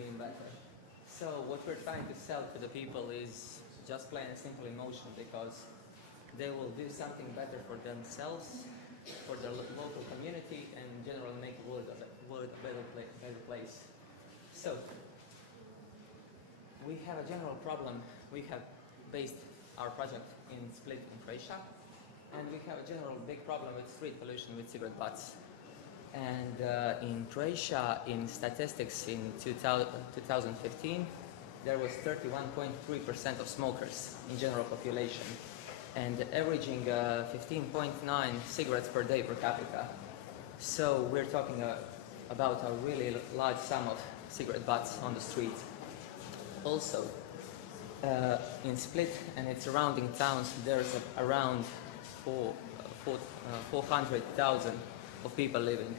even better. So what we're trying to sell to the people is just plain and simple emotion, because they will do something better for themselves, for their local community, and in general make the world a better place. So we have a general problem. We have based our project in Split in Croatia, and we have a general big problem with street pollution with cigarette butts. And in Croatia, in statistics in 2015, there was 31.3% of smokers in general population, and averaging 15.9 cigarettes per day per capita. So we're talking about a really large sum of cigarette butts on the street. Also, in Split and its surrounding towns, there's around 400,000 of people living.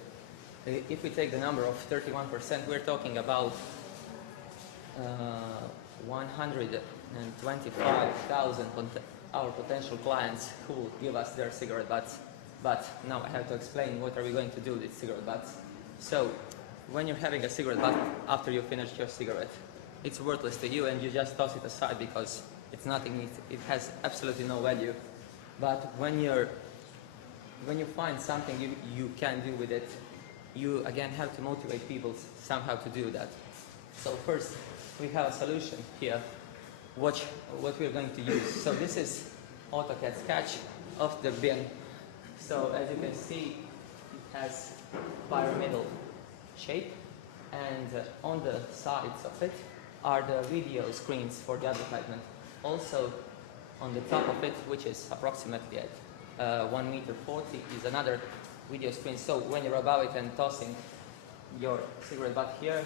If we take the number of 31%, we're talking about 125,000 our potential clients who will give us their cigarette butts. But now I have to explain what are we going to do with cigarette butts. So when you're having a cigarette butt after you finish your cigarette, it's worthless to you and you just toss it aside because it's nothing, it has absolutely no value. But when you find something you can do with it, you again have to motivate people somehow to do that. So first, we have a solution here, what we're going to use. So this is AutoCAD sketch of the bin. So as you can see, it has pyramidal shape, and on the sides of it are the video screens for the advertisement. Also on the top of it, which is approximately at 1.40 meters, is another video screen. So when you're above it and tossing your cigarette butt here,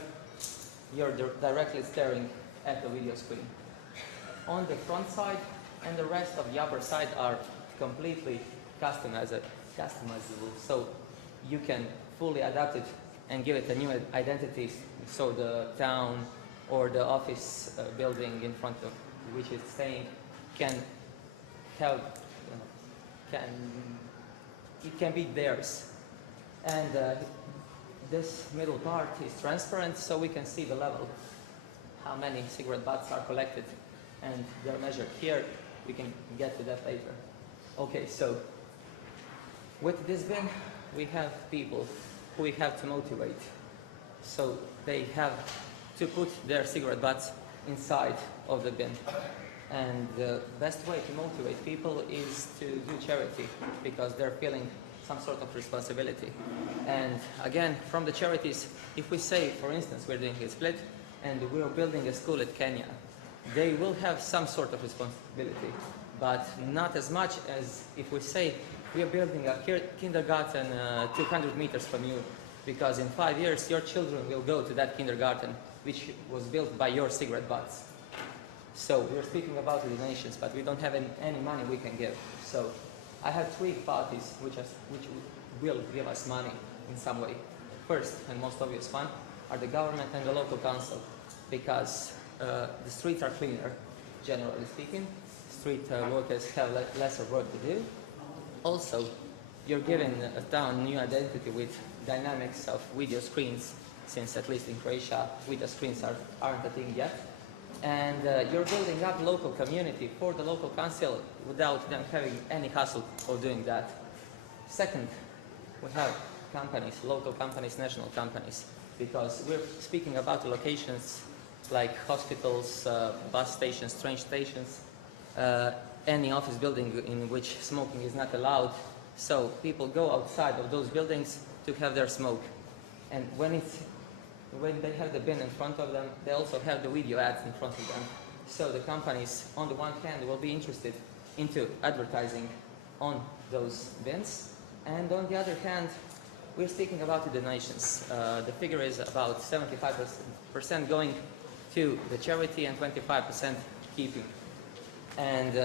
you're directly staring at the video screen. On the front side and the rest of the upper side are completely customizable, so you can fully adapt it and give it a new identity, so the town or the office building in front of which it's staying can have, it can be theirs. And this middle part is transparent, so we can see the level, how many cigarette butts are collected, and they're measured here. We can get to that later. Okay, so with this bin, we have people who we have to motivate. So they have to put their cigarette butts inside of the bin. And the best way to motivate people is to do charity, because they're feeling some sort of responsibility. And again, from the charities, if we say, for instance, we're doing a Split and we're building a school at Kenya, they will have some sort of responsibility, but not as much as if we say we are building a kindergarten 200 meters from you, because in 5 years your children will go to that kindergarten which was built by your cigarette butts. So we're speaking about the donations, but we don't have any money we can give. So I have three parties which will give us money in some way. First and most obvious one are the government and the local council, because the streets are cleaner, generally speaking. Street workers have lesser work to do. Also, you're giving a town new identity with dynamics of video screens, since at least in Croatia, video screens aren't a thing yet. And you're building up local community for the local council without them having any hassle of doing that. Second, we have companies, local companies, national companies, because we're speaking about locations like hospitals, bus stations, train stations, any office building in which smoking is not allowed. So people go outside of those buildings to have their smoke. And when they have the bin in front of them, they also have the video ads in front of them. So the companies, on the one hand, will be interested into advertising on those bins. And on the other hand, we're speaking about the donations. The figure is about 75% going to the charity and 25% keeping. And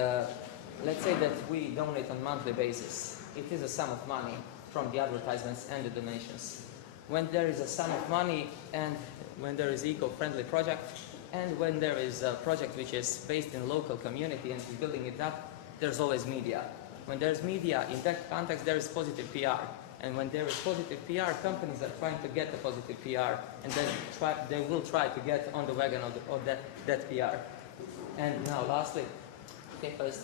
let's say that we donate on a monthly basis. It is a sum of money from the advertisements and the donations. When there is a sum of money, and when there is eco-friendly project, and when there is a project which is based in local community and is building it up, there's always media. When there's media, in that context there is positive PR. And when there is positive PR, companies are trying to get the positive PR, and then they will try to get on the wagon of that PR. And now, lastly, okay, first.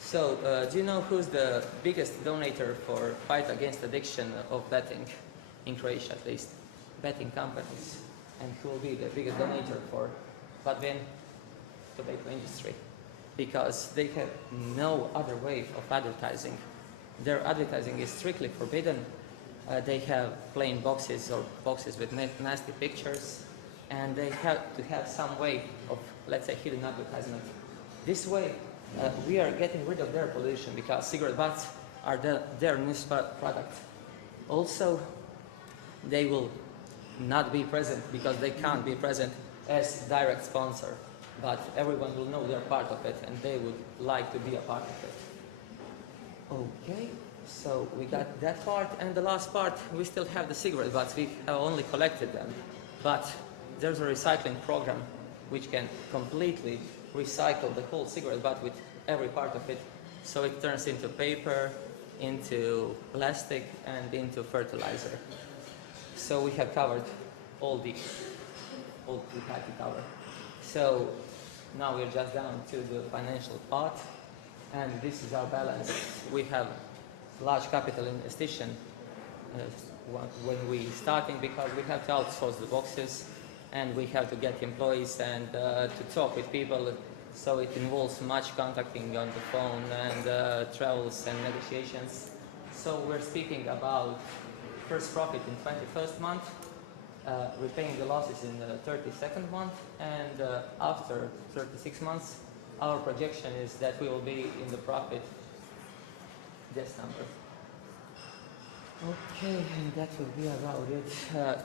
So, do you know who's the biggest donator for fight against addiction of betting in Croatia, at least? Betting companies, and who will be the biggest donator for Badvin tobacco industry? Because they have no other way of advertising. Their advertising is strictly forbidden. They have plain boxes or boxes with nasty pictures, and they have to have some way of, let's say, hidden advertisement. This way, we are getting rid of their pollution because cigarette butts are their new product. Also, they will not be present because they can't be present as direct sponsor, but everyone will know they're part of it and they would like to be a part of it. Okay, so we got that part, and the last part, we still have the cigarette butts. We have only collected them, but there's a recycling program which can completely recycle the whole cigarette butt with every part of it, so it turns into paper, into plastic, and into fertilizer. So we have covered all we had to cover. So now we're just down to the financial part, and this is our balance. We have large capital investigation when we starting, because we have to outsource the boxes, and we have to get employees and to talk with people. So it involves much contacting on the phone and travels and negotiations. So we're speaking about first profit in 21st month, repaying the losses in the 32nd month, and after 36 months, our projection is that we will be in the profit this number. Okay, and that will be about it.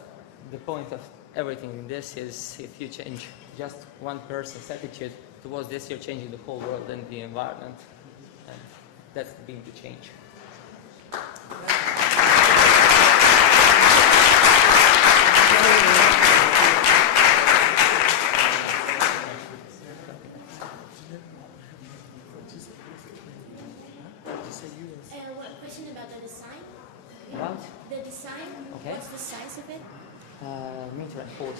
The point of everything in this is, if you change just one person's attitude towards this, you're changing the whole world and the environment, and that's being the change. What question about the design? What? The design? Okay. What's the size of it? Meter and 40.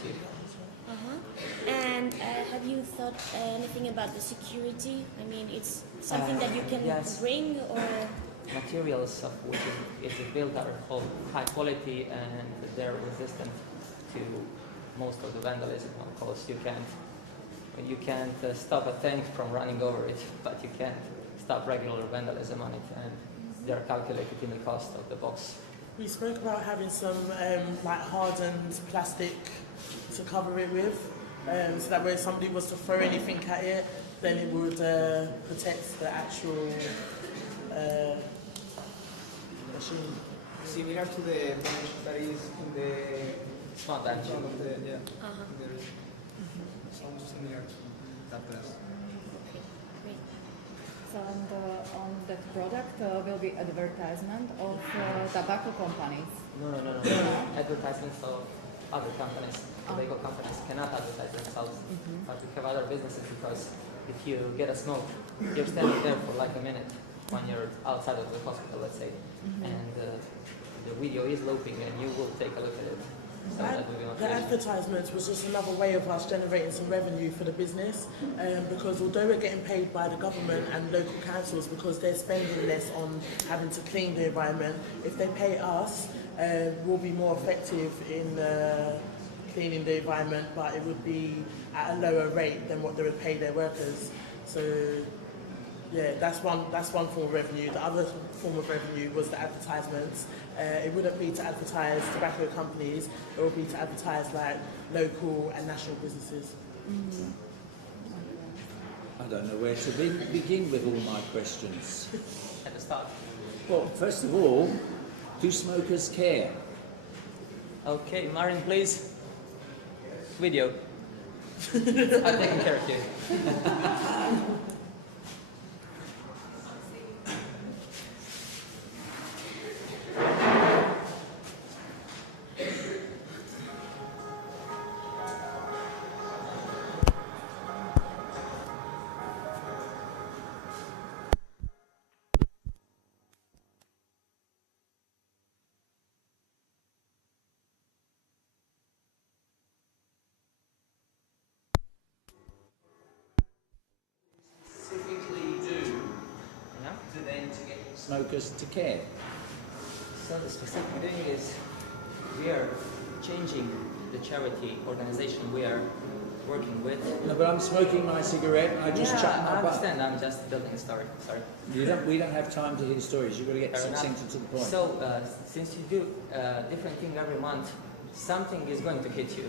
And have you thought anything about the security? I mean, it's something that you can yes. bring, or Materials of which is built are of high quality, and they're resistant to most of the vandalism. Of course, you can't stop a tank from running over it, but you can't stop regular vandalism on it, and they're calculated in the cost of the box. We spoke about having some like hardened plastic to cover it with, so that way if somebody was to throw anything at it, then it would protect the actual machine. Similar to the mesh that is in the It's not that front cheap. of the it's almost similar to that glass. okay, great. So on that product will be advertisement of tobacco companies. No. Advertisements of other companies, tobacco companies cannot advertise themselves, but we have other businesses, because if you get a smoke, you're standing there for like a minute when you're outside of the hospital, let's say, and the video is looping, and you will take a look at it. So that will be The advertisement was just another way of us generating some revenue for the business, because although we're getting paid by the government and local councils because they're spending less on having to clean the environment, if they pay us, we'll be more effective in cleaning the environment, but it would be at a lower rate than what they would pay their workers. So yeah, that's one form of revenue. The other form of revenue was the advertisements. It wouldn't be to advertise tobacco companies, it would be to advertise like local and national businesses. I don't know where to begin with all my questions. at the start. Well, first of all, do smokers care? Okay, Marin, please. Video. I'm taking care of you. smokers to care? So the specific thing is we are changing the charity organization we are working with. No, but I'm smoking my cigarette and I just chuck I my butt. understand. I'm just building a story. Sorry. We don't have time to hear stories. You've got to get Fair enough. succinct to the point. So since you do different thing every month, something is going to hit you.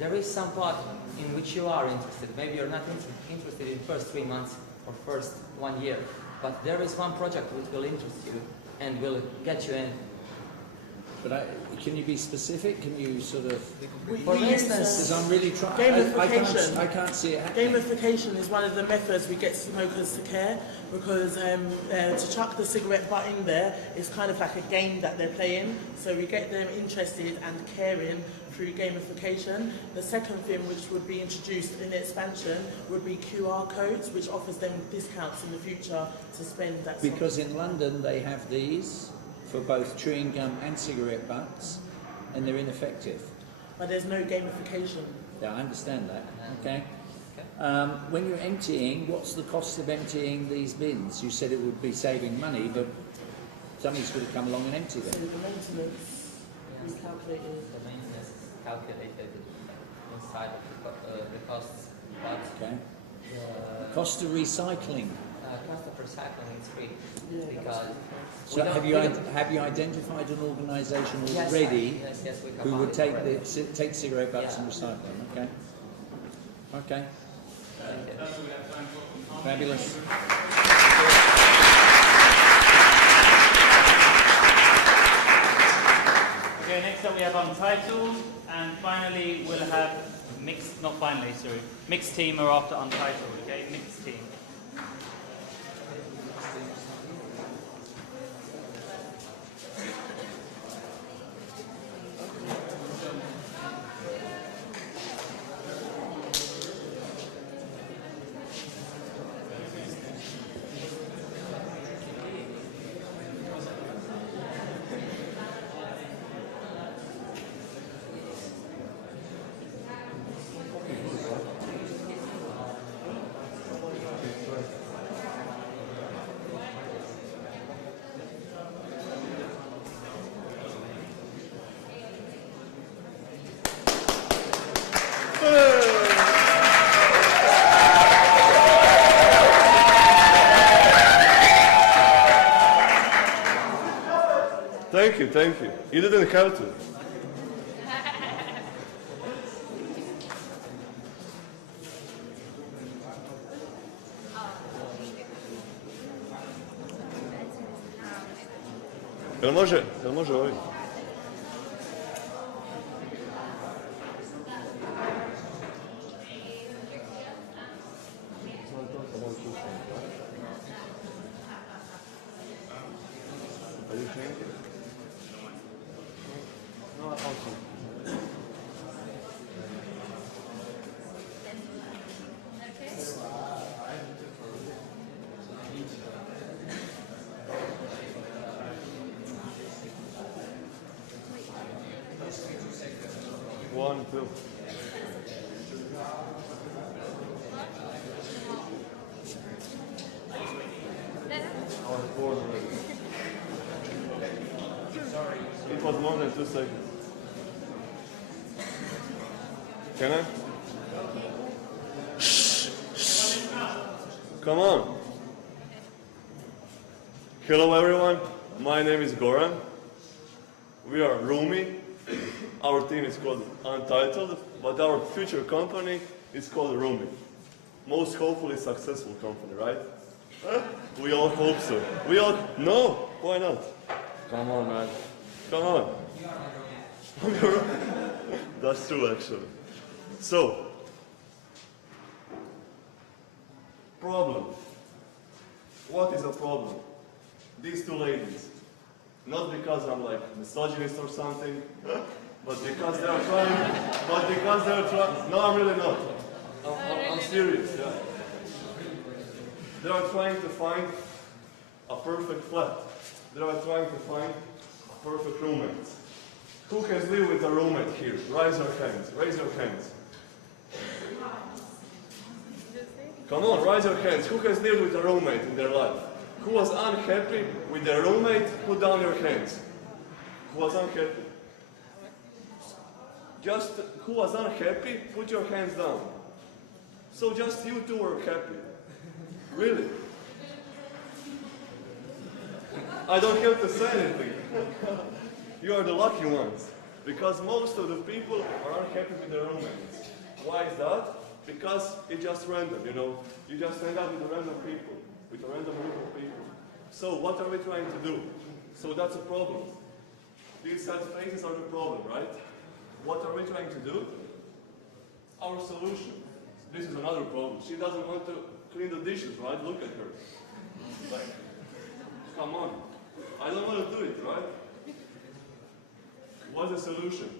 There is some part in which you are interested. Maybe you're not interested in first 3 months or first 1 year, but there is one project which will interest you and will get you in. But can you be specific? Can you sort of... For instance, Because I'm really trying... Gamification. I can't see it happening. Gamification is one of the methods we get smokers to care, because to chuck the cigarette butt in there is kind of like a game that they're playing. So we get them interested and caring through gamification. The second thing which would be introduced in the expansion would be QR codes, which offers them discounts in the future to spend that. Because in London they have these for both chewing gum and cigarette butts, and they're ineffective. But there's no gamification. Yeah, I understand that. Okay. When you're emptying, what's the cost of emptying these bins? You said it would be saving money, but somebody's going to come along and empty So them. the maintenance is calculated. the maintenance is calculated inside of the costs, but Okay. the Cost of recycling. cost of recycling is free Yeah, because So have you identified an organisation Yes, already yes, we have who would take already. take cigarette butts Yeah. and recycle them? Okay. Okay. Thank you. Fabulous. Okay, next up we have Untitled, and finally we'll have mixed team are after Untitled, okay, mixed team. Thank you. You didn't have to. Jel može ovaj? Are you changing? No, also. One, two. I was bored already. It was more than 2 seconds. Can I? Shh. Come on. Hello everyone, my name is Goran. We are Rumi. Our team is called Untitled, but our future company is called Rumi. Most hopefully successful company, right? We all hope so. No, why not? Come on, man. Come on. That's true, actually. So, problem. What is a problem? These two ladies. Not because I'm like misogynist or something, but because they're trying. No, I'm really not. I'm serious, yeah. They are trying to find a perfect flat. They are trying to find a perfect roommate. Who has lived with a roommate here? Raise your hands. Raise your hands. Come on, raise your hands. Who has lived with a roommate in their life? Who was unhappy with their roommate? Put down your hands. Who was unhappy? Just who was unhappy? Put your hands down. So just you two were happy. Really? I don't have to say anything. You are the lucky ones. Because most of the people are unhappy with their roommates. Why is that? Because it's just random, you know. You just end up with random people, with a random group of people. So what are we trying to do? So that's a problem. These sad faces are the problem, right? What are we trying to do? Our solution. This is another problem. She doesn't want to clean the dishes, right? Look at her. Like, come on. I don't want to do it, right? What's the solution?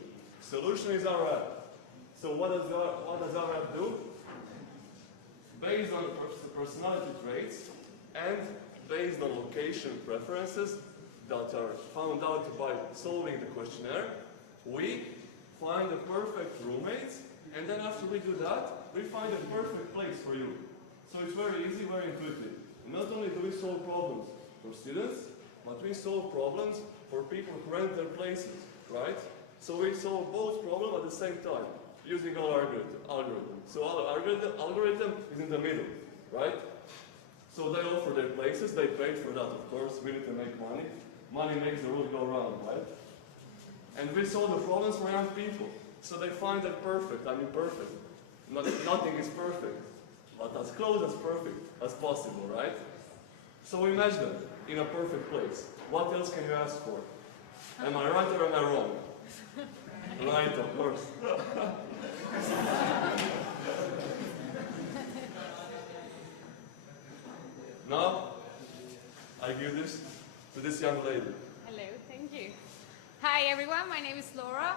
Solution is our app. So what does our app do? Based on personality traits and based on location preferences that are found out by solving the questionnaire, we find the perfect roommates, and then after we do that, we find a perfect place for you. So it's very easy, very intuitive. Not only do we solve problems for students, but we solve problems for people who rent their places, right? So we solve both problems at the same time, using our algorithm. So our algorithm is in the middle, right? So they offer their places, they paid for that, of course. We need to make money. Money makes the world go round, right? And we solve the problems for young people. So they find it perfect, I mean perfect. Nothing is perfect, but as close as perfect as possible, right? So imagine them in a perfect place. What else can you ask for? Am I right or am I wrong? Right, of course. Now, I give this to this young lady. Hello, thank you. Hi everyone, my name is Laura.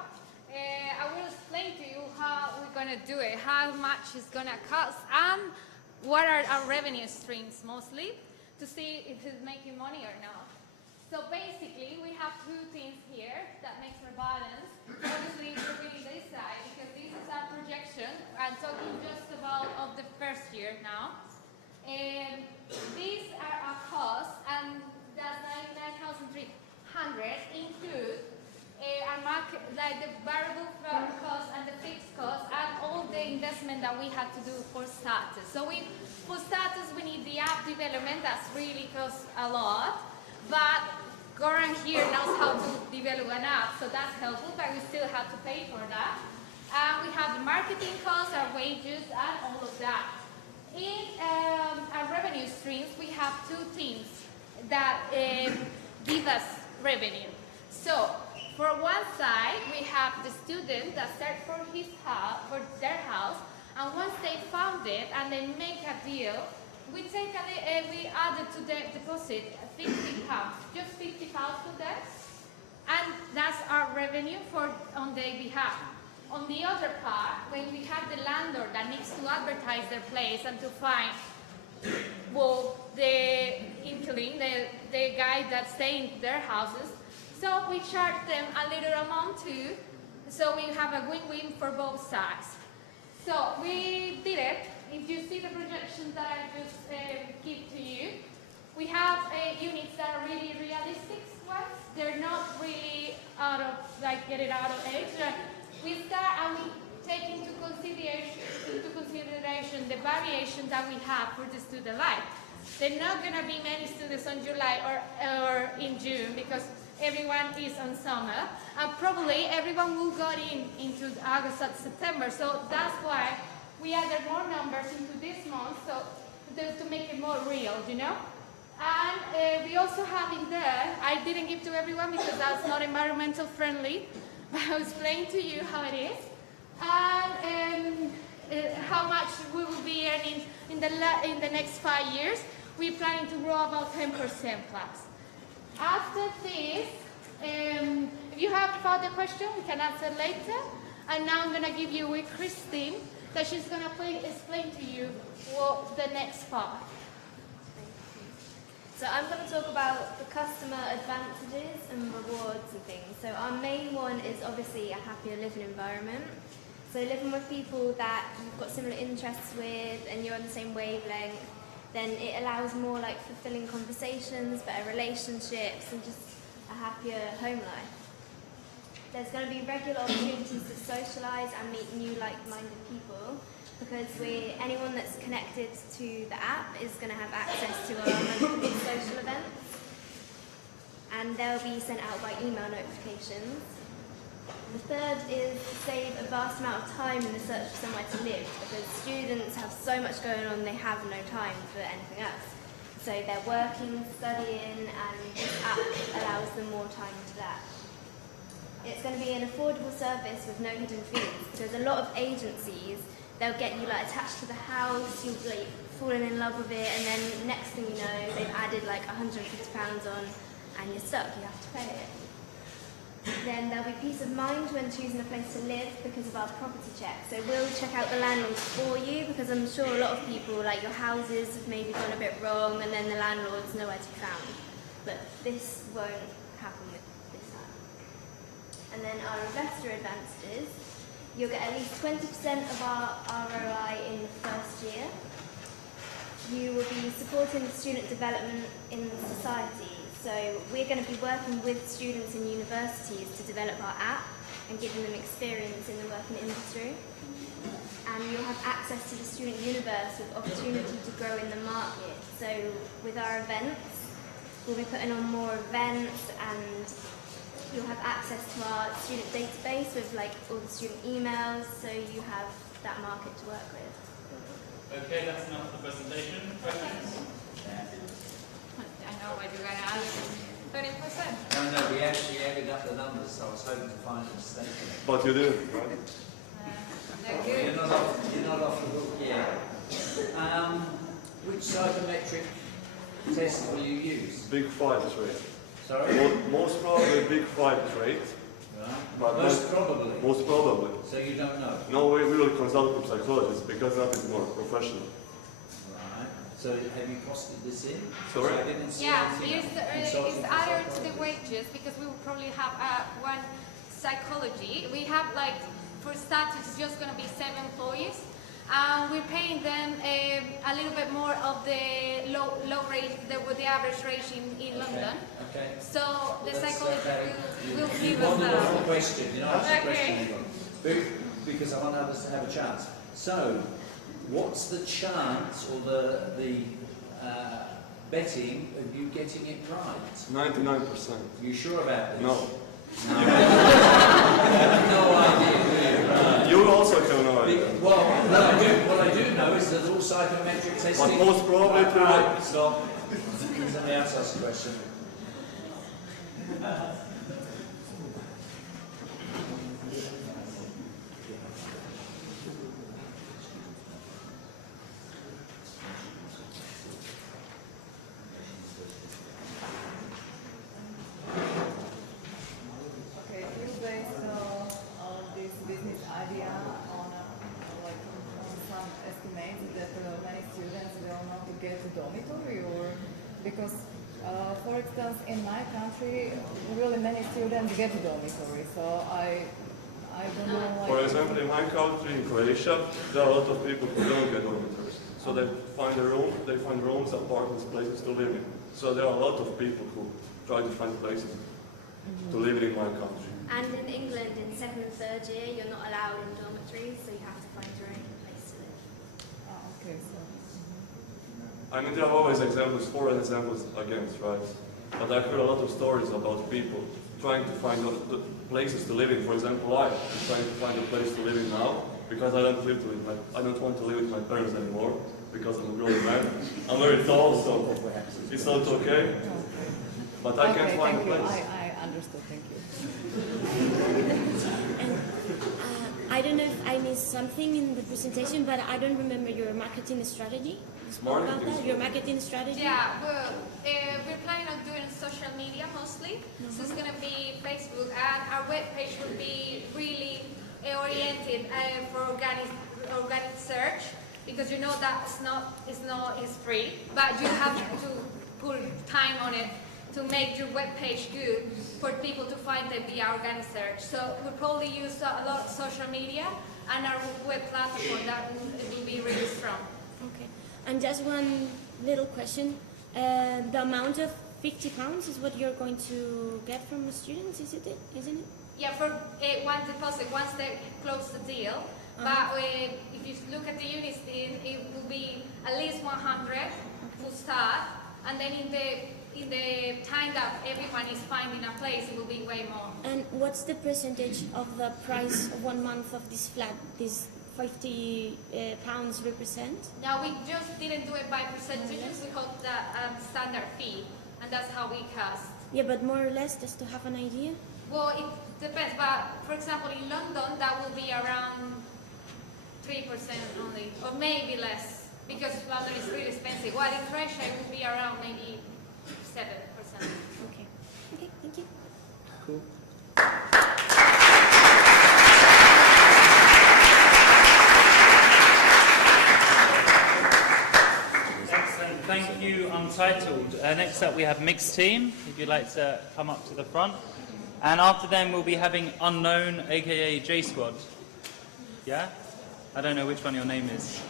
I will explain to you how we're going to do it, how much it's going to cost, and what are our revenue streams mostly, to see if it's making money or not. So basically, we have two things here that makes our balance. Obviously, we're doing this side because this is our projection. I'm talking just about of the first year now. And these are our costs, and that 99,300 include our market, like the variable cost and the fixed cost, and all the investment that we have to do for starters. So for starters, we need the app development. That's really costs a lot, but Goran here knows how to develop an app, so that's helpful, but we still have to pay for that. We have the marketing costs, our wages, and all of that. In our revenue streams, we have two things that give us revenue. So, for one side, we have the student that search for their house, and once they found it and they make a deal, we add it to the deposit £50, just £50 to them, and that's our revenue on their behalf. On the other part, when we have the landlord that needs to advertise their place and to find, well, the inquilin, the guy that's staying in their houses, so we charge them a little amount too, so we have a win-win for both sides. So we did it. If you see the projections that I just give to you, we have units that are really realistic ones. They're not really get it out of age. We start and we take into consideration the variation that we have for the student life. There are not going to be many students on July or in June because everyone is on summer, and probably everyone will go into August and September. So that's why we added more numbers into this month, so to make it more real, you know. And we also have in there, I didn't give to everyone because that's not environmental friendly, but I'll explain to you how it is, and how much we will be earning in the next 5 years. We're planning to grow about 10% plus. After this, if you have further questions, we can answer later. And now I'm going to give you with Christine, that she's going to explain to you what the next part. So I'm going to talk about the customer advantages and rewards and things. So our main one is obviously a happier living environment. So living with people that you've got similar interests with and you're on the same wavelength, then it allows more like fulfilling conversations, better relationships, and just a happier home life. There's going to be regular opportunities to socialise and meet new like-minded people, because anyone that's connected to the app is going to have access to our monthly social events, and they'll be sent out by email notifications. The third is to save a vast amount of time in the search for somewhere to live, because students have so much going on they have no time for anything else. So they're working, studying, and this app allows them more time to that. It's going to be an affordable service with no hidden fees, because a lot of agencies, they'll get you like attached to the house, you'll be like falling in love with it, and then next thing you know, they've added like £150 on, and you're stuck, you have to pay it. Then there'll be peace of mind when choosing a place to live because of our property check. So we'll check out the landlords for you, because I'm sure a lot of people, like your houses have maybe gone a bit wrong and then the landlord's nowhere to be found. But this won't happen with this app. And then our investor advantages, you'll get at least 20% of our ROI in the first year. You will be supporting student development in society. So we're going to be working with students in universities to develop our app and giving them experience in the working industry. And you'll have access to the student universe with opportunity to grow in the market. So with our events, we'll be putting on more events, and you'll have access to our student database with like all the student emails, so you have that market to work with. Okay, that's enough for the presentation. Questions? I know what you're going to ask. 30%. No, we actually added up the numbers, so I was hoping to find a mistake in it. But you didn't, right? You're not off the hook yet. Which psychometric test will you use? Big 5 trait. Sorry? Most probably big 5 trait. Right. But Most probably. Most probably. So you don't know? No, we will consult with psychologists because that is more professional. Right. So have you costed this in? Sorry? So I didn't see Yeah, anything it's consulting added for to the wages, because we will probably have one psychology. We have like, for starters, it's just going to be 7 employees. We're paying them a little bit more of the low rate, the average rate in London. Okay. So the That's psychologist okay. will You give us wanted a full question, you know, ask the Okay. question you want. Because I want others to have a chance. So, what's the chance or the betting of you getting it right? 99%. You sure about this? No. No. You have no idea, do you? Right. You also have no idea. Well, what I do know is that all psychometric testing... But most probably... Right, stop. Somebody else ask a question. Okay, you based this business idea on some estimates that many students will not get a dormitory, or because, for instance, in my country, really many students get a dormitory. So I don't know. For example, in my country, in Croatia, there are a lot of people who don't get dormitories. So they find a room, they find rooms, apartments, places to live in. So there are a lot of people who try to find places to live in my country. And in England, in 2nd and 3rd year, you're not allowed in dormitories, so you have to find your own place to live. Okay, so. I mean, there are always examples for and examples against, right? But I've heard a lot of stories about people trying to find the places to live in. For example, I'm trying to find a place to live in now because I don't want to live with my parents anymore because I'm a grown man. I'm very tall, so it's not okay. But I can't find a place. I understood. Thank you. I don't know if I missed something in the presentation, but I don't remember your marketing strategy. You spoke about that, your marketing strategy? Yeah, well, we're planning on doing social media mostly. So it's going to be Facebook, and our webpage will be really oriented for organic search, because you know that it's free, but you have to put time on it to make your webpage good for people to find it via organic search. So we'll probably use a lot of social media and our web platform that will be really strong. Okay. And just one little question. The amount of £50 is what you're going to get from the students, isn't it? Yeah, for one deposit once they close the deal. But if you look at the units, it will be at least 100 to start, and then in the time that everyone is finding a place, it will be way more. And what's the percentage of the price of 1 month of this flat? This £50 represent? Now we just didn't do it by percentages. We got the standard fee, and that's how we cast. Yeah, but more or less, just to have an idea. Well, it depends. But for example, in London, that will be around 3% only, or maybe less, because London is really expensive. While in Croatia, it will be around maybe 7%. Okay. Okay, thank you. Cool. Excellent. Thank you, Untitled. Next up, we have Mixed Team, if you'd like to come up to the front. And after them, we'll be having Unknown, aka J Squad. Yeah? I don't know which one your name is.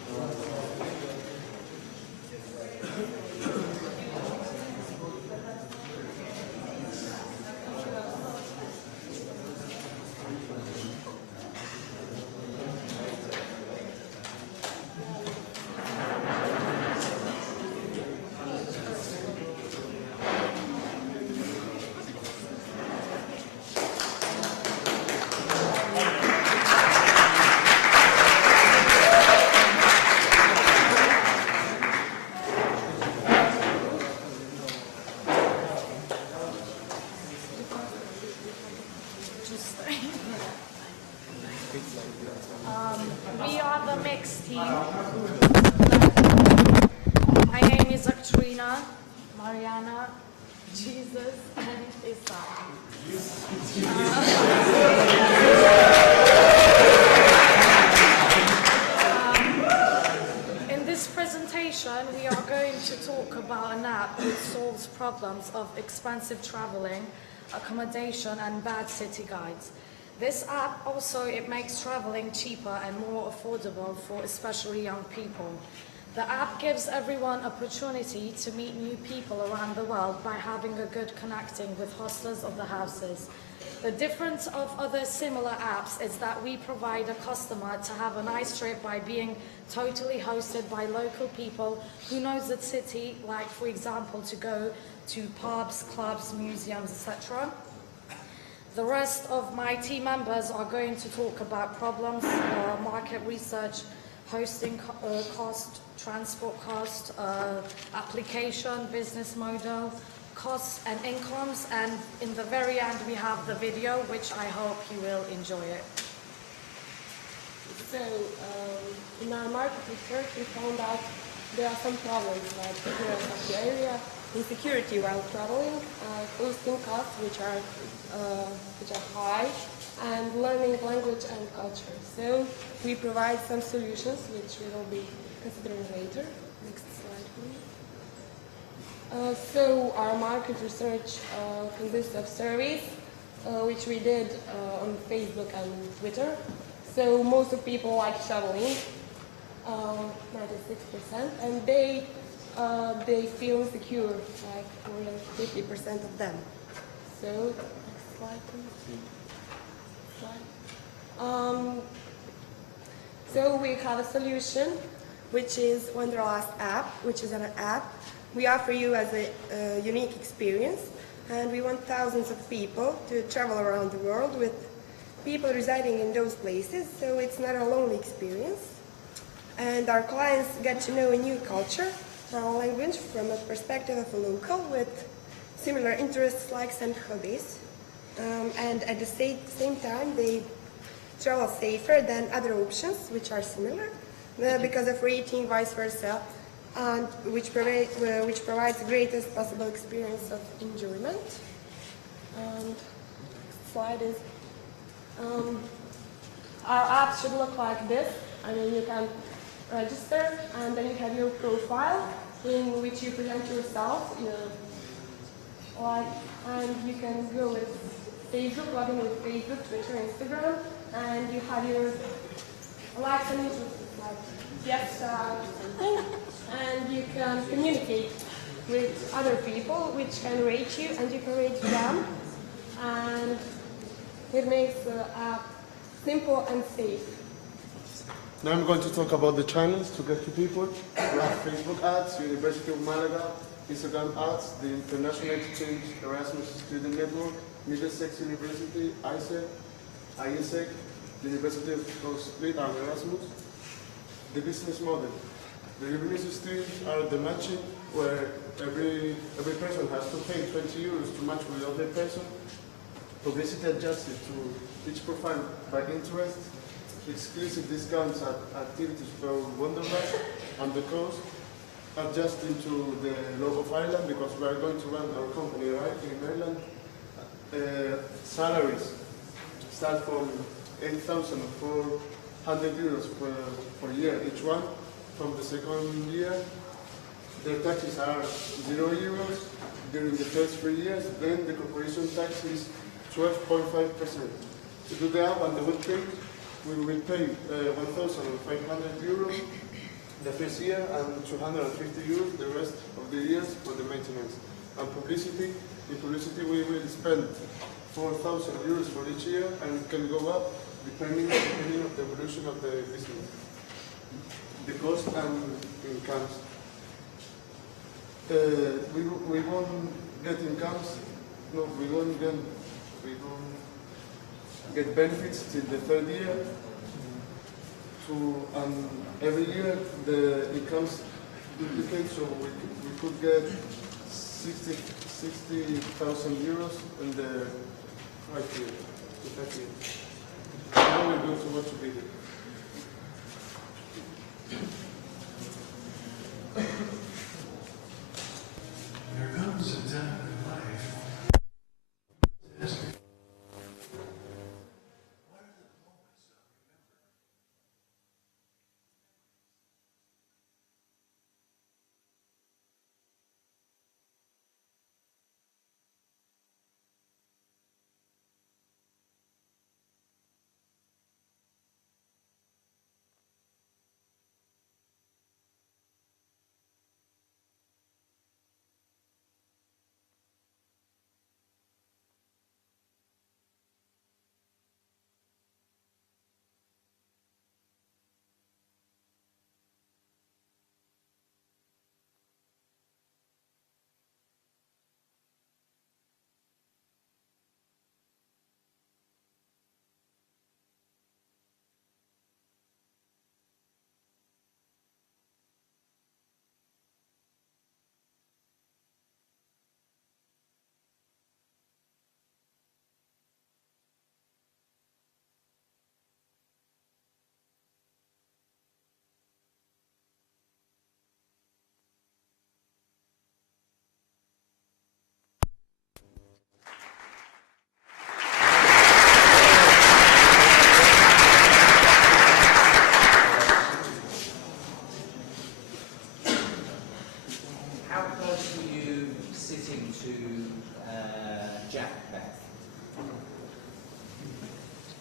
We are the mixed team. My name is Katrina, Mariana, Jesus, and Isa. In this presentation, we are going to talk about an app which solves problems of expensive traveling, accommodation, and bad city guides. This app also, it makes traveling cheaper and more affordable for especially young people. The app gives everyone opportunity to meet new people around the world by having a good connecting with hostels of the houses. The difference of other similar apps is that we provide a customer to have a nice trip by being totally hosted by local people who knows the city, like for example to go to pubs, clubs, museums, etc. The rest of my team members are going to talk about problems, market research, hosting cost, transport cost, application, business model, costs and incomes, and in the very end we have the video, which I hope you will enjoy it. So, in our market research we found out there are some problems like ignorance of the area, insecurity while traveling, hosting costs which are high, and learning language and culture. So we provide some solutions which we will be considering later. Next slide, please. So our market research consists of surveys which we did on Facebook and Twitter. So most of people like traveling, 96%, and they feel insecure, like more than 50% of them. So, next slide, please. So we have a solution, which is Wanderlust app, which is an app we offer you as a unique experience, and we want thousands of people to travel around the world with people residing in those places, so it's not a lonely experience. And our clients get to know a new culture, our language from a perspective of a local with similar interests, likes and hobbies. And at the same time, they travel safer than other options, which are similar, because of rating, vice versa, and which provides the greatest possible experience of enjoyment. And next slide is, our app should look like this. I mean, you can register, and then you have your profile in which you present yourself, and you can go with Facebook, log in with Facebook, Twitter, Instagram, and you have your likes and interests, like yes, something, and you can can communicate with other people which can rate you and you can rate them. And it makes the app simple and safe. Now I'm going to talk about the channels to get to people. We have Facebook ads, University of Malaga, Instagram ads, the International Exchange Erasmus Student Network, Middlesex University, ISEC, the University of Split and Erasmus. The business model. The revenue streams are the matching, where every person has to pay 20 euros to match with the other person. Publicity adjusted to each profile by interest. Exclusive discounts at activities for Wonderland and the coast. Adjusting to the law of Ireland, because we are going to run our company right in Ireland. Salaries start from 8,400 euros per year each one. From the second year, the taxes are 0 euros during the first 3 years. Then the corporation tax is 12.5%. To do the app and the web page, we will pay 1,500 euros the first year and 250 euros the rest of the years for the maintenance. And publicity, in publicity we will spend 4,000 euros for each year, and it can go up depending on the evolution of the business. The cost and incomes. We won't get incomes, no, we won't get benefits till the third year. Every year the incomes duplicate, so we could get 60,000 euros in the 5 years. Now we go to what to be here. There comes a time in life.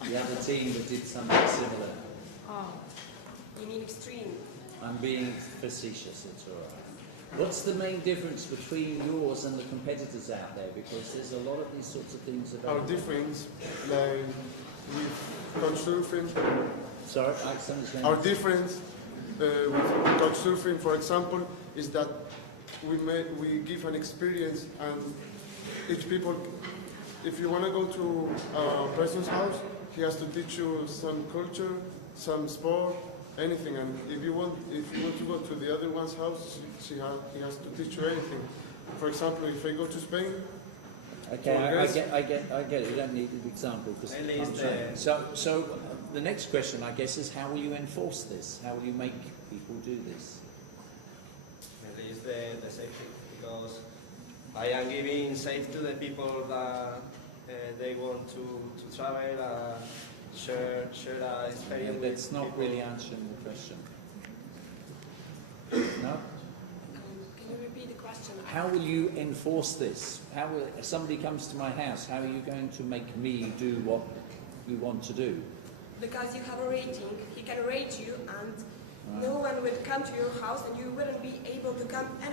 The other team that did something similar. Oh, you mean extreme? I'm being facetious, it's all right. What's the main difference between yours and the competitors out there? Because there's a lot of these sorts of things about. Our difference, like with Couchsurfing. Sorry, I understand. Our difference with Couchsurfing, for example, is that we give an experience, and each people, if you want to go to a person's house, he has to teach you some culture, some sport, anything. And if you want to go to the other one's house, he has to teach you anything. For example, if I go to Spain. Okay, I get it. You don't need an example because so the next question, I guess, is how will you enforce this? How will you make people do this? Mainly is the safety, because I am giving safety to the people that they want to travel, share experience. That's not really answering the question. No? Can you repeat the question? How will you enforce this? How will, if somebody comes to my house, how are you going to make me do what you want to do? Because you have a rating, he can rate you, and no one would come to your house and you wouldn't be able to come at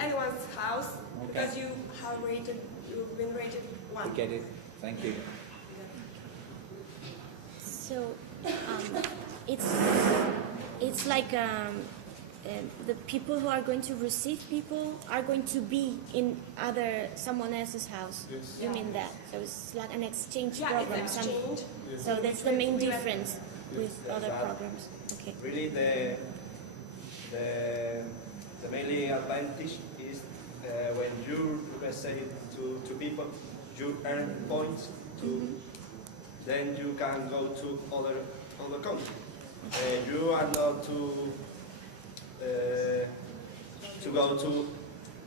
anyone's house because you've been rated I 1. get it. Thank you. So it's like the people who are going to receive people are going to be in someone else's house. Yes. You mean that? So it's like an exchange Yeah, program. it's exchange. So that's the main difference with other programs. Okay. Really, the mainly advantage is when you receive to people, you earn points then you can go to other countries. You are not to go to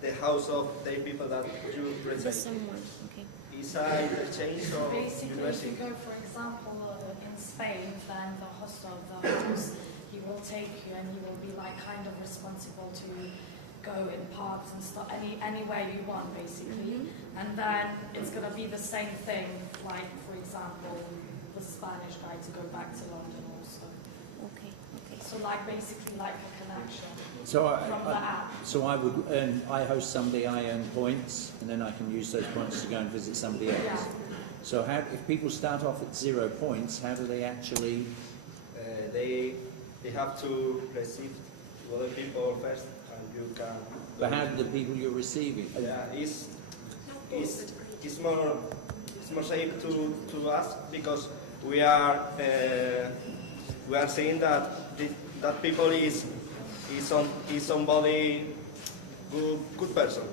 the house of the people that you receive. Someone. Okay. Is a interchange or Basically, if university? you go, for example, in Spain, then the host of the house, he will take you and he will be like kind of responsible to go in parks and stuff, anywhere you want, basically. And then it's going to be the same thing, like, for example, the Spanish guy to go back to London also. Okay. Okay. So like basically like a connection So from the app. So I host somebody, I earn points, and then I can use those points to go and visit somebody else. Yeah. So if people start off at 0 points, how do they actually? They have to receive other people first, and you can. But how do the people you're receiving? Yeah, it's more safe to us because we are seeing that that people is somebody good person.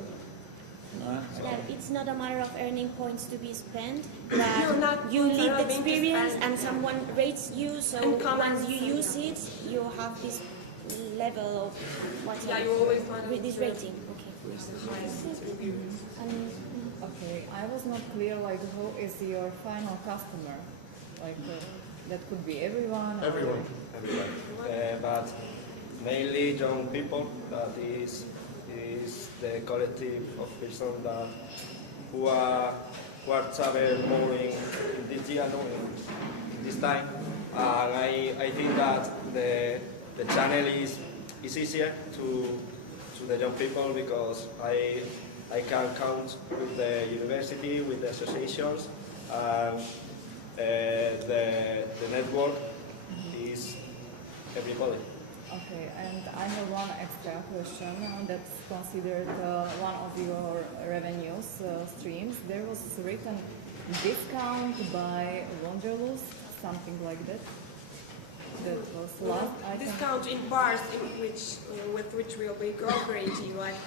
That it's not a matter of earning points to be spent, No, but not you live the points are being experience spent. and someone rates you, so And comments once you and use it, you have this level of Yeah, you always want with this to- rating. Okay. Okay, I was not clear, like, who is your final customer? Like, that could be everyone? or- Everyone. But mainly young people. That is the collective of people that who are travel more in this year, no, in this time. And I think that the channel is easier to the young people because I can count with the university, with the associations, and the network is everybody. Okay, and I have one extra question that's considered one of your revenues streams. There was written discount by Wanderlust, something like that. That was last item. Discount in bars with which we'll be cooperating. Like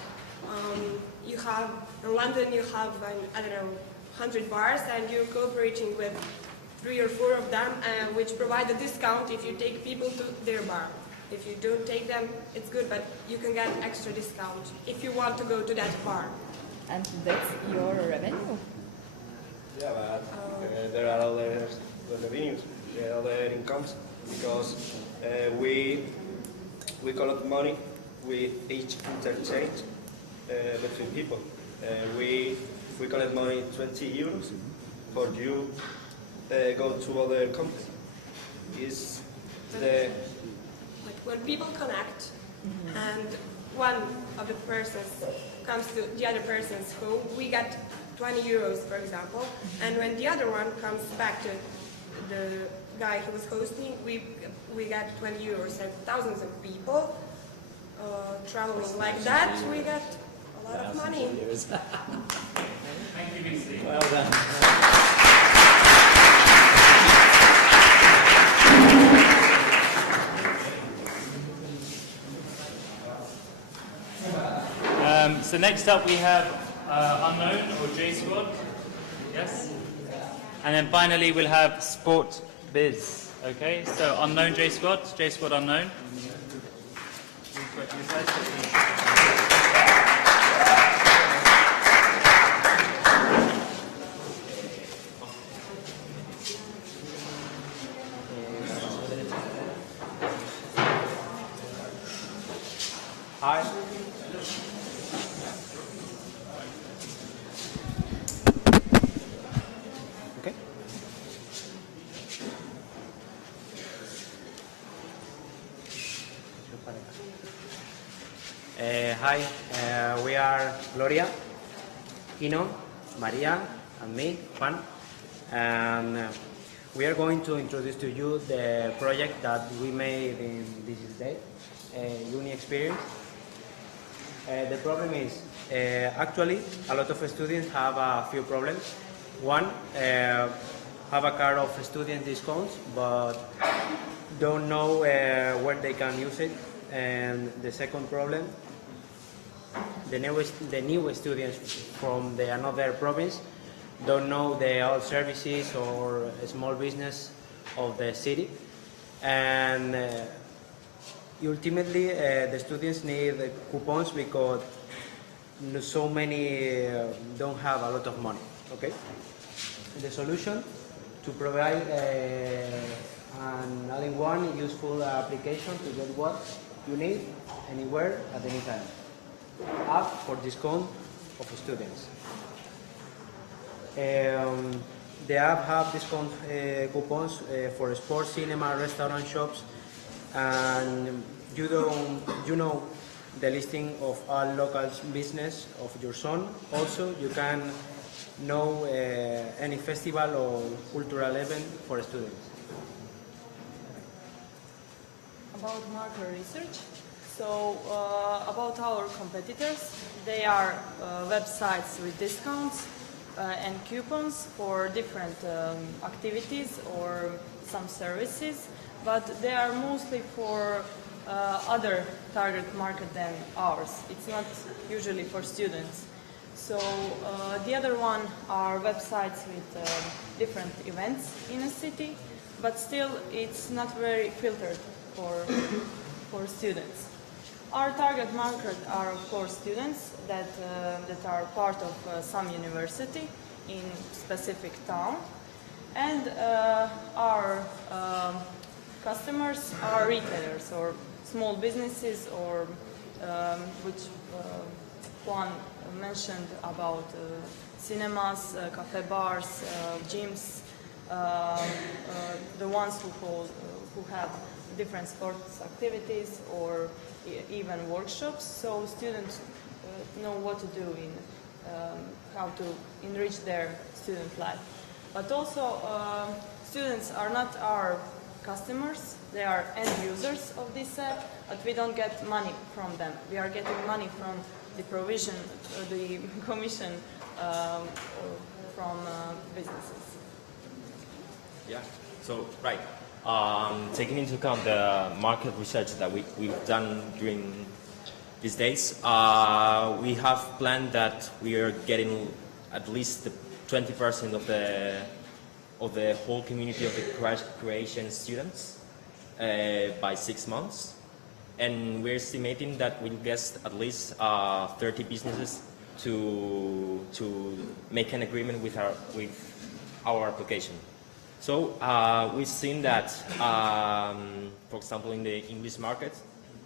you have in London, you have I don't know 100 bars, and you're cooperating with 3 or 4 of them, which provide a discount if you take people to their bar. If you don't take them, it's good, but you can get extra discount if you want to go to that bar. And that's your revenue? Yeah, but there are other revenues, other incomes, because we collect money with each interchange between people. We collect money 20 euros for you go to other countries. Is the Like when people connect, and one of the persons comes to the other person's home, we get 20 euros, for example, and when the other one comes back to the guy who was hosting, we get 20 euros, and thousands of people traveling like that, we get a lot of money. Thank you, Lucy. Well done. So next up we have Unknown or J Squad. Yes? And then finally we'll have Sport Biz. Okay, so Unknown J Squad Unknown. Hi. Okay. Hi, we are Gloria, Ino, Maria, and me, Juan. And we are going to introduce to you the project that we made in this day, Uni Experience. The problem is, actually, a lot of students have a few problems. One, have a card of student discounts, but don't know where they can use it. And the second problem, the new students from another province don't know the all services or small business of the city. And ultimately, the students need coupons because so many don't have a lot of money. Okay. The solution to provide an all-in-one useful application to get what you need anywhere at any time. App for discount of students. The app have discount coupons for sports, cinema, restaurant, shops, and you know the listing of all local business of your zone. Also, you can know any festival or cultural event for students. About market research. So about our competitors, they are websites with discounts and coupons for different activities or some services, but they are mostly for other target market than ours. It's not usually for students. So the other one are websites with different events in a city, but still it's not very filtered for students. Our target market are, of course, students that are part of some university in specific town, and our customers are retailers or small businesses, or which Juan mentioned about cinemas, cafe bars, gyms, the ones who have different sports activities or even workshops, so students know what to do in how to enrich their student life. But also, students are not our customers, they are end users of this app, but we don't get money from them. We are getting money from the provision, the commission from businesses. Yeah, so, right. Taking into account the market research that we've done during these days, we have planned that we are getting at least 20% of the whole community of the creation students by 6 months, and we're estimating that we'll get at least 30 businesses to make an agreement with our application. So we've seen that, for example, in the English market,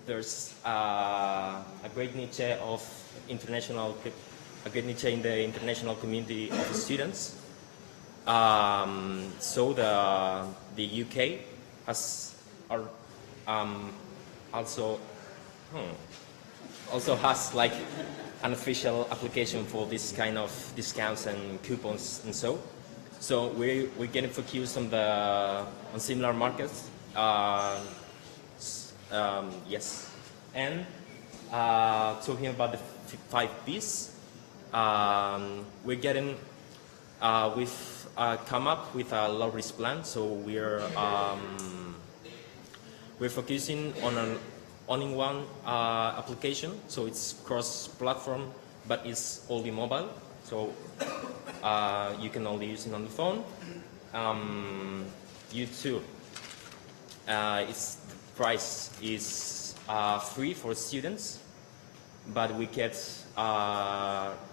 there's a great niche of in the international community of students. So the UK also has like an official application for this kind of discounts and coupons and so. So we're getting focused on similar markets. Yes, and talking about the 5 P's, we're getting we've come up with a low risk plan. So we're focusing on an all-in-one application. So it's cross-platform, but it's only mobile. So you can only use it on the phone. YouTube, its price is free for students, but we get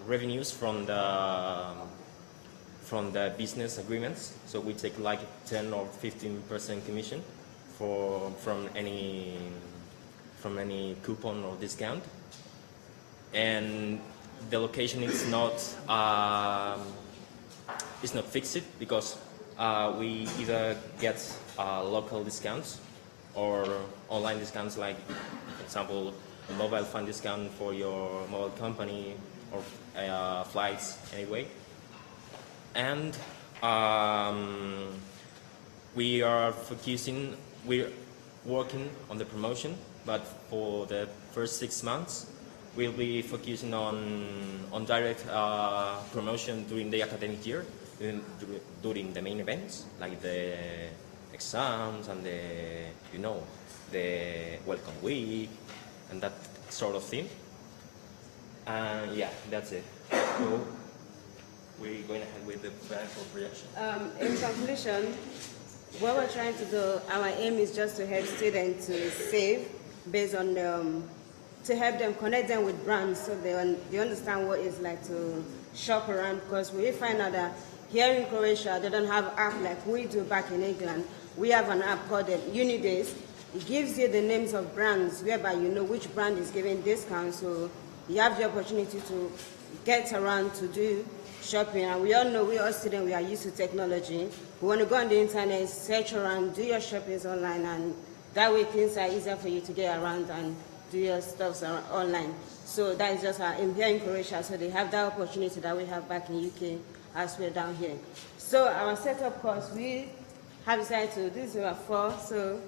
revenues from the business agreements. So we take like 10 or 15% commission from any coupon or discount, and the location is not fixed because we either get local discounts or online discounts like, for example, a mobile phone discount for your mobile company or flights anyway. And we're working on the promotion, but for the first 6 months, we'll be focusing on direct promotion during the academic year, during the main events, like the exams and the welcome week and that sort of thing. Yeah, that's it. So we're going ahead with the financial projection. In conclusion, what we're trying to do, our aim is just to help students to save based on to help them, connect them with brands so they understand what it's like to shop around, because we find out that here in Croatia they don't have an app like we do back in England. We have an app called Unidays. It gives you the names of brands whereby you know which brand is giving discounts, so you have the opportunity to get around to do shopping. And we all know, we all students, we are used to technology. We want to go on the internet, search around, do your shoppings online, and that way things are easier for you to get around and do your stuff online. So that is just our aim here in Croatia, so they have that opportunity that we have back in UK as we're down here. So our setup cost, we have decided to, this is our 4, so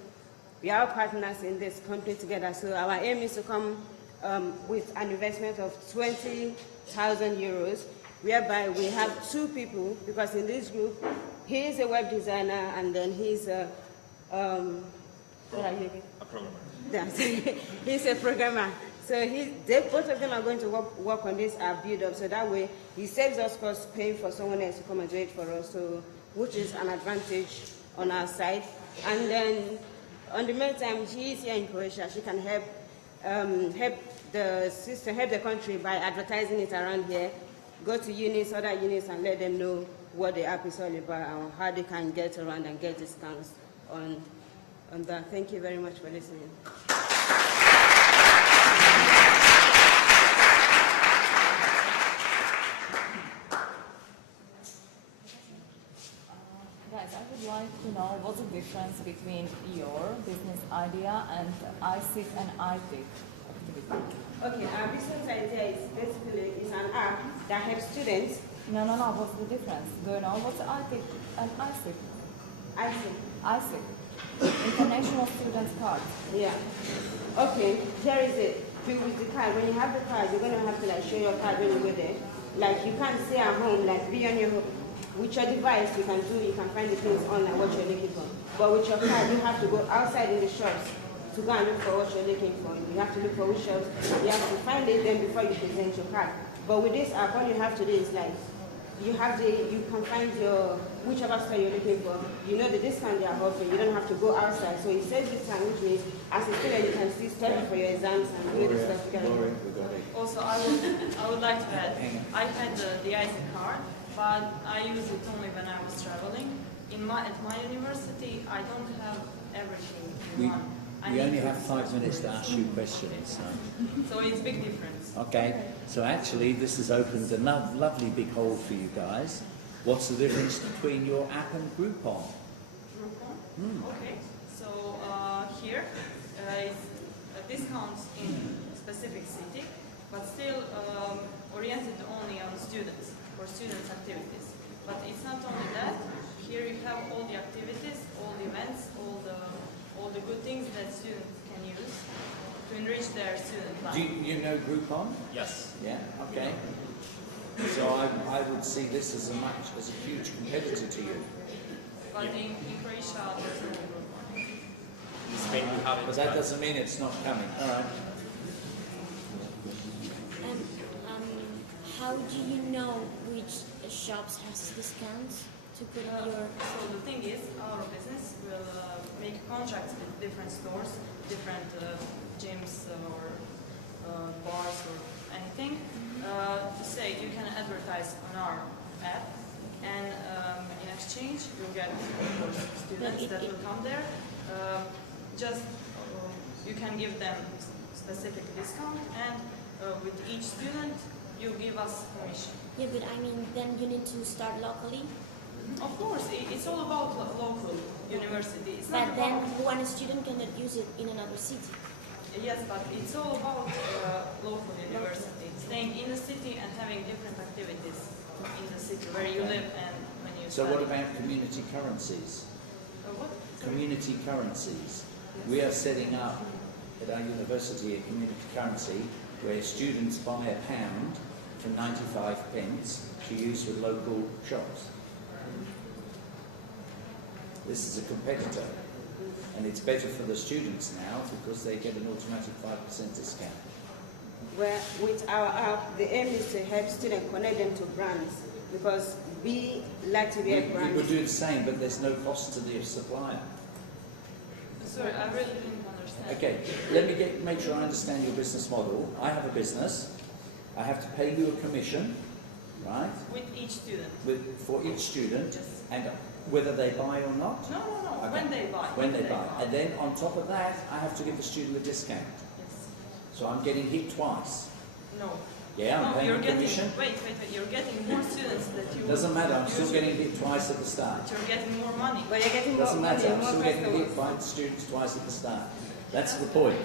we are partners in this company together. So our aim is to come with an investment of 20,000 euros, whereby we have 2 people, because in this group, he is a web designer and then he's a programmer. He's a programmer. So both of them are going to work on this build up, so that way he saves us cost paying for someone else to come and do it for us, so which is an advantage on our side. And then on the meantime, she is here in Croatia. She can help the system, help the country by advertising it around here. Go to units, other units, and let them know what the app is all about and how they can get around and get discounts on that. Thank you very much for listening. Guys, I would like to know what's the difference between your business idea and ICT and IT activity. Okay, our business idea is basically an app that helps students. No. What's the difference? Do you know what's IT and ICT? ICT. International Students Card. Yeah. Okay, here is it. With the card, when you have the card, you're going to have to show your card when you go there. Like, you can't stay at home, be on your, with your device, you can find the things online, what you're looking for. But with your card, you have to go outside in the shops to go and look for what you're looking for. You have to look for which shops, you have to find it then before you present your card. But with this app, all you have to do is you can find whichever store you're looking for. You know the discount they are offering. You don't have to go outside. So it saves you time, which means as a student you can still study for your exams and do the stuff together. Also, I would like to add, I had the ICT card, but I use it only when I was traveling. At my university, I don't have everything in one. We only have 5 minutes to ask you questions. So it's a big difference. Okay, so actually this has opened a lovely big hole for you guys. What's the difference between your app and Groupon? Okay, so here is discounts in specific city, but still oriented only on students, for students' activities. But it's not only that. Here you have all the activities, all the events, all the good things that students can use to enrich their student life. Do you know Groupon? Yes. Yeah, okay. So I would see this as a huge competitor to you. But in Croatia, there's no Groupon. In Spain we have it. But that doesn't mean it's not coming. All right. How do you know which shops has discounts to put on your... So the thing is, our business will make contracts with different stores, different gyms or bars or anything, to say you can advertise on our app, and in exchange you'll get students that will come there. You can give them specific discount, and with each student you give us commission. Yeah, but I mean, then you need to start locally. Of course, it's all about local university. It's not But then about, one student cannot use it in another city. yes, but it's all about local university, staying in the city and having different activities in the city where you live and when you So study. what about community currencies? What? Community currencies. We are setting up at our university a community currency where students buy a pound for 95 pence to use with local shops. This is a competitor, and it's better for the students now because they get an automatic 5% discount. Where with our app, the aim is to help students connect them to brands because we like to be a We brand. would do the same, but there's no cost to the supplier. Sorry, I really didn't understand. Okay, let me make sure I understand your business model. I have a business. I have to pay you a commission, right? With each student. For each student, and whether they buy or not? No, no, no. Okay. When they buy. When they buy. And then on top of that, I have to give the student a discount. Yes. So I'm getting hit twice. No. Yeah, I'm No, paying you're a getting, commission. wait, you're getting more students that you... Doesn't matter, I'm still usually- getting hit twice at the start. You're getting more money. But you're getting more Doesn't money matter, and I'm more still getting customers. hit by the students twice at the start. That's the point.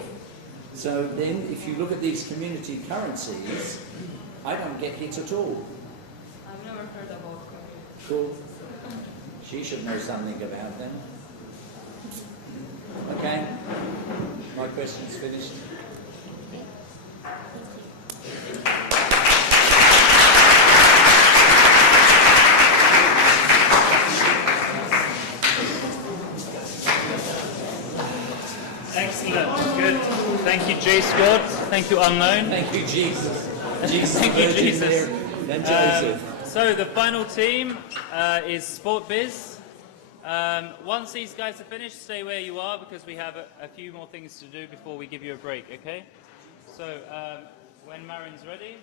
So then, if you look at these community currencies, I don't get hit at all. I've never heard about Cool. She should know something about them. Okay? My question's finished. Excellent. Good. Thank you, J Squad. Thank you, Unknown. Thank you, Jesus. Jesus, Thank you, Virgin Jesus. Mary, then Joseph. So the final team is Sport Biz. Once these guys are finished, stay where you are because we have a few more things to do before we give you a break, okay? So when Marin's ready.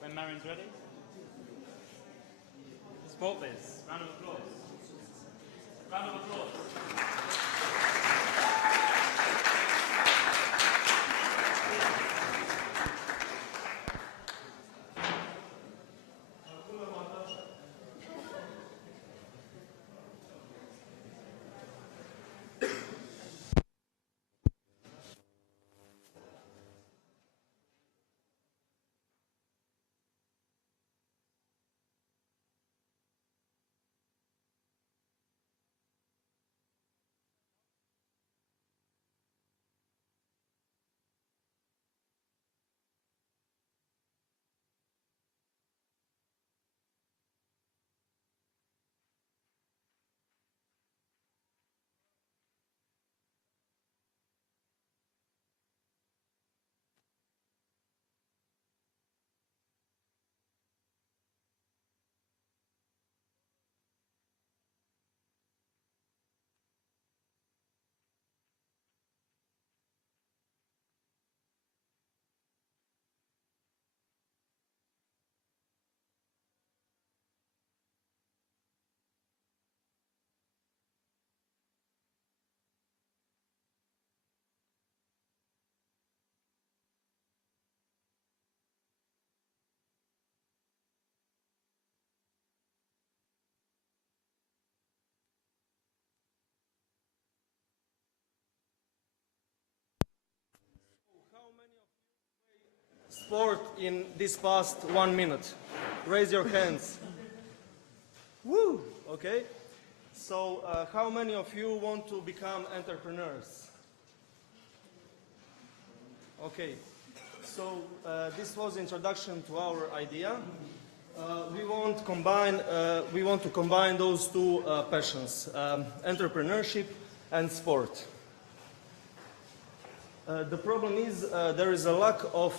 When Marin's ready. Sport Biz. Round of applause. Round of applause. Sport in this past 1 minute? Raise your hands. Woo! Okay. So, how many of you want to become entrepreneurs? Okay. So, this was introduction to our idea. We want to combine those two passions, entrepreneurship and sport. The problem is there is a lack of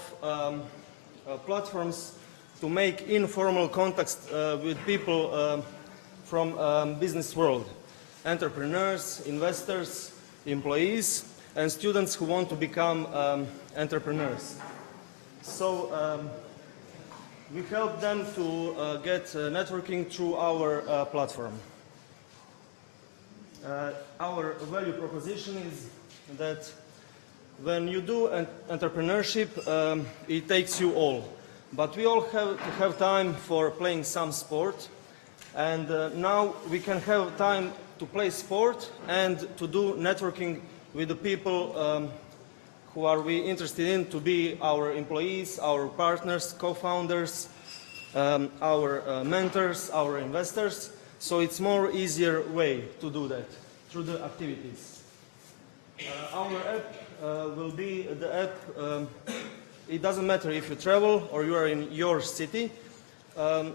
platforms to make informal contacts with people from business world, entrepreneurs, investors, employees, and students who want to become entrepreneurs. So we help them to get networking through our platform. Our value proposition is that when you do entrepreneurship, it takes you all. But we all have to have time for playing some sport, And now we can have time to play sport and to do networking with the people who are we interested in to be our employees, our partners, co-founders, our mentors, our investors. So it's more easier way to do that through the activities. Our app will be the app. It doesn't matter if you travel or you are in your city.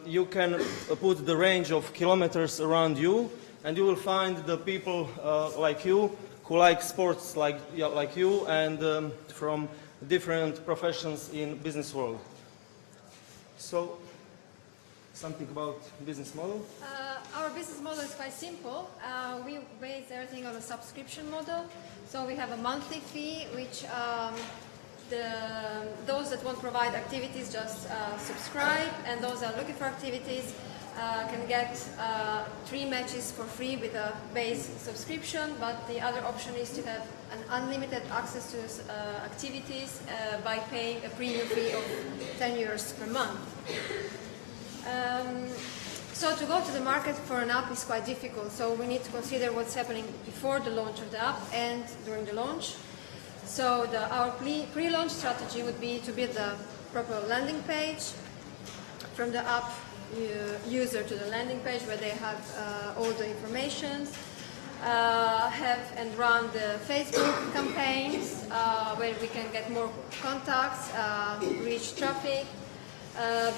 You can put the range of kilometers around you, and you will find the people like you who like sports like you, and from different professions in business world. So, something about business model? Our business model is quite simple. We base everything on a subscription model. So we have a monthly fee, which those that want to provide activities just subscribe, and those that are looking for activities can get 3 matches for free with a base subscription, but the other option is to have an unlimited access to activities by paying a premium fee of 10 euros per month. So to go to the market for an app is quite difficult, so we need to consider what's happening before the launch of the app and during the launch. So our pre-launch strategy would be to build a proper landing page from the app user to the landing page where they have all the information, have and run the Facebook campaigns where we can get more contacts, reach traffic,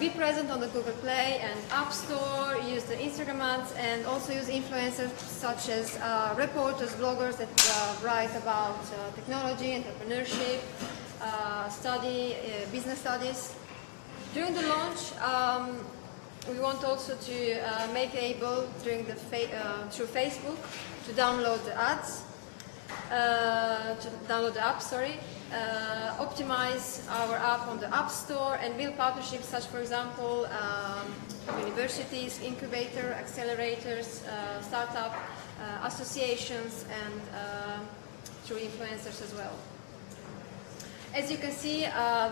be present on the Google Play and App Store, use the Instagram ads, and also use influencers such as reporters, bloggers that write about technology, entrepreneurship, business studies. During the launch, we want also to make able through Facebook to download the ads, optimize our app on the App Store, and build partnerships such, for example, universities, incubator, accelerators, startup associations, and through influencers as well. As you can see,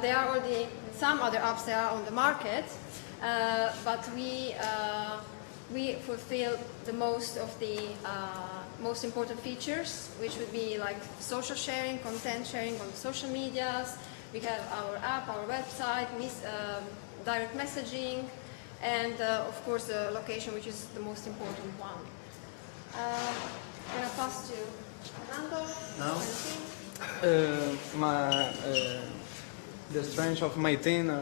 there are already some other apps that are on the market, but we fulfill the most of the most important features, which would be like social sharing, content sharing on social medias. We have our app, our website, direct messaging, and of course the location, which is the most important one. I'm going to pass to Fernando. Now, the strength of my team are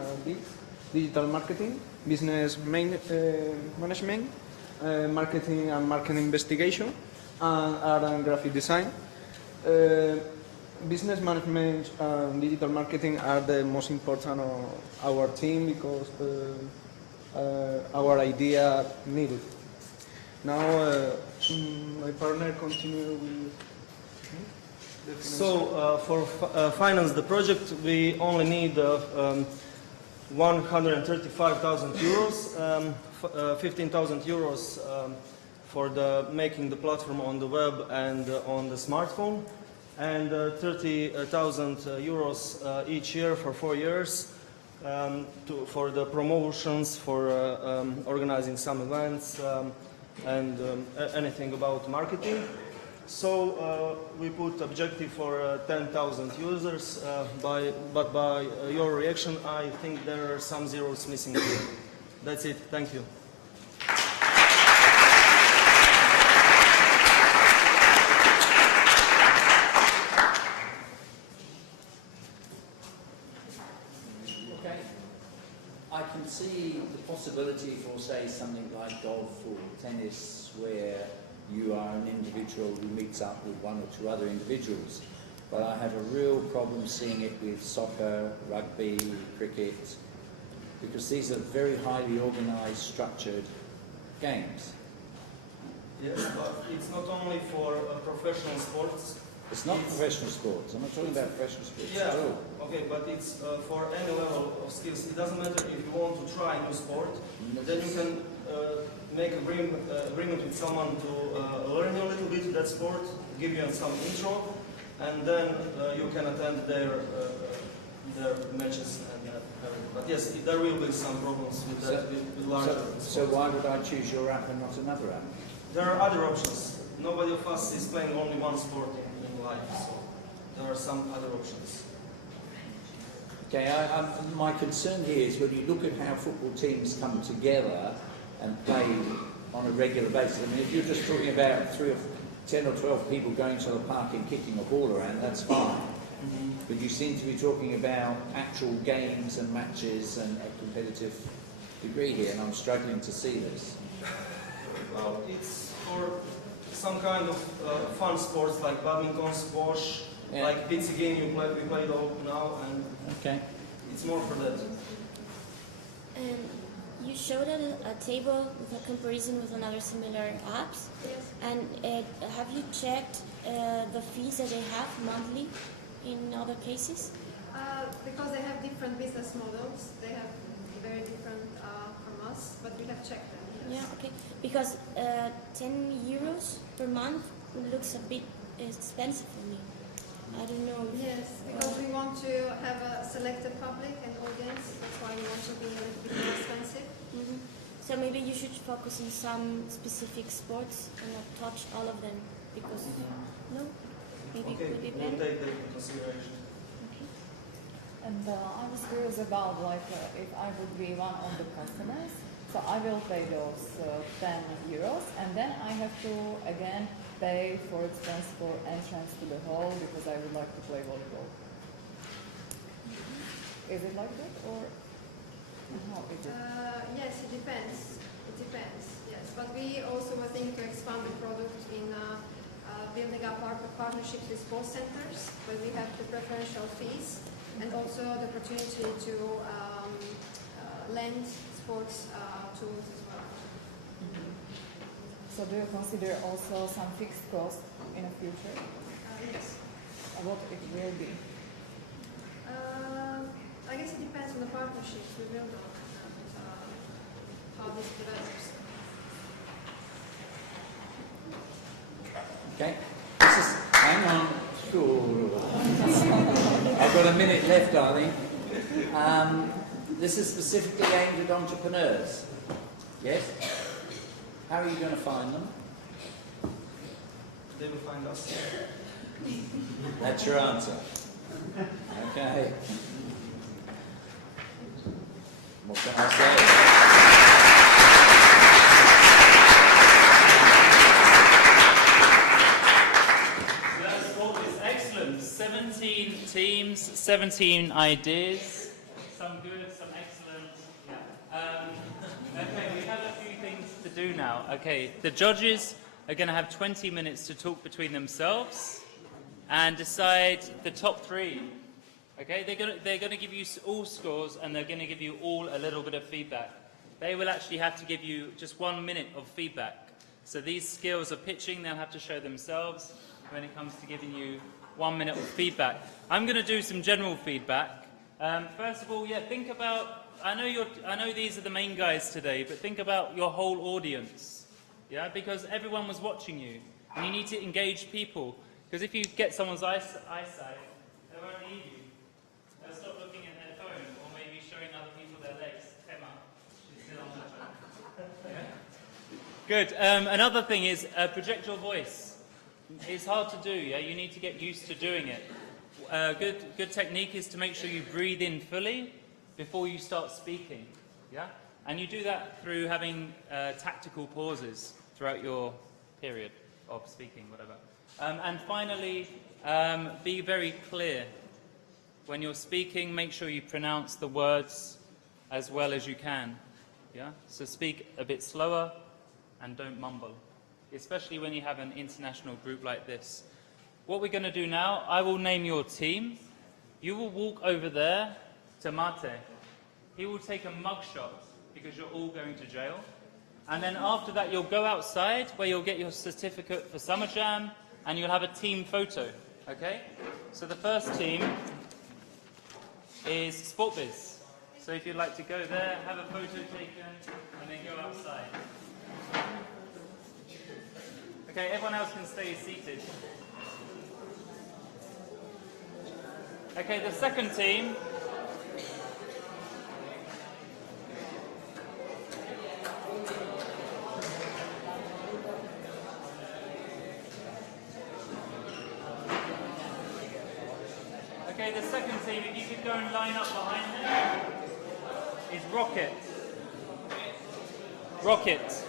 digital marketing, business management, marketing and market investigation, and art and graphic design. Business management and digital marketing are the most important of our team because our idea needed. Now, my partner continue with the So, for finance the project, we only need 135,000 euros, 15,000 euros for making the platform on the web and on the smartphone, and 30,000 euros each year for 4 years for the promotions, for organizing some events, and anything about marketing. So we put objective for 10,000 users, but by your reaction, I think there are some zeros missing here. That's it. Thank you. Okay. I can see the possibility for, say, something like golf or tennis, where you are an individual who meets up with 1 or 2 other individuals. But I have a real problem seeing it with soccer, rugby, cricket, because these are very highly organised, structured games. Yes, but it's not only for professional sports. It's not professional sports. I'm not talking about professional sports Yeah, at all. okay, but it's for any level of skills. It doesn't matter if you want to try a new sport, then you can make agreement with someone to learn a little bit that sport, give you some intro, and then you can attend their matches and everything. But yes, there will be some problems with that, with larger So why would I choose your app and not another app? There are other options. Nobody of us is playing only one sport in life, so there are some other options. Okay, my concern here is when you look at how football teams come together and play on a regular basis. I mean, if you're just talking about 10 or 12 people going to the park and kicking a ball around, that's fine. But you seem to be talking about actual games and matches and a competitive degree here, and I'm struggling to see this. Well, it's for some kind of fun sports like badminton, squash, like pizza game we play now, and it's more for that. You showed a table with a comparison with another similar apps. Yes. And have you checked the fees that they have monthly in other cases? Because they have different business models, they have very different from us, but we have checked them. Yes. Yeah, okay. Because 10 euros per month looks a bit expensive for me. I don't know. Yes, because we want to have a selected public and audience. That's why we want to be a little bit more expensive. Mm-hmm. So maybe you should focus on some specific sports and not touch all of them, because no, maybe it could be better. We'll take that into consideration. And I was curious about if I would be one of the customers. So I will pay those 10 euros, and then I have to again pay for expense for entrance to the hall because I would like to play volleyball. Is it like that, or how is it? Yes, it depends. It depends. Yes, but we also were thinking to expand the product in building up our partnerships with sports centers, where we have the preferential fees and also the opportunity to lend sports tools as well. So do you consider also some fixed cost in the future? Yes. What it will be? I guess it depends on the partnerships we build on and how this develops. Okay, this is, hang on. I've got a minute left, darling. This is specifically aimed at entrepreneurs. Yes? How are you going to find them? They will find us. That's your answer. Okay. What can I say? Excellent. 17 teams, 17 ideas. Some good, some excellent. Yeah. Okay, we have a few things to do now. Okay, the judges are going to have 20 minutes to talk between themselves and decide the top 3. Okay, they're going to give you all scores, and they're going to give you all a little bit of feedback. They will actually have to give you just 1 minute of feedback. So these skills of pitching, they'll have to show themselves when it comes to giving you 1 minute of feedback. I'm going to do some general feedback. First of all, yeah, think about. I know these are the main guys today, but think about your whole audience. Yeah, because everyone was watching you, and you need to engage people. Because if you get someone's eyesight, they won't need you. They'll stop looking at their phone, or maybe showing other people their legs. Emma, she's still on her phone. Yeah? Good. Another thing is project your voice. It's hard to do. Yeah, you need to get used to doing it. Good technique is to make sure you breathe in fully before you start speaking. Yeah, and you do that through having tactical pauses throughout your period of speaking, whatever. And finally, be very clear. When you're speaking, make sure you pronounce the words as well as you can. Yeah? So speak a bit slower and don't mumble, especially when you have an international group like this. What we're going to do now, I will name your team. You will walk over there to Mate. He will take a mugshot because you're all going to jail. And then after that, you'll go outside where you'll get your certificate for Summer Jam, and you'll have a team photo. Okay? So the first team is SportBiz. So if you'd like to go there, have a photo taken, and then go outside. Okay, everyone else can stay seated. Okay, the second team Okay, the second team, if you could go and line up behind them, is Rocket. Rocket.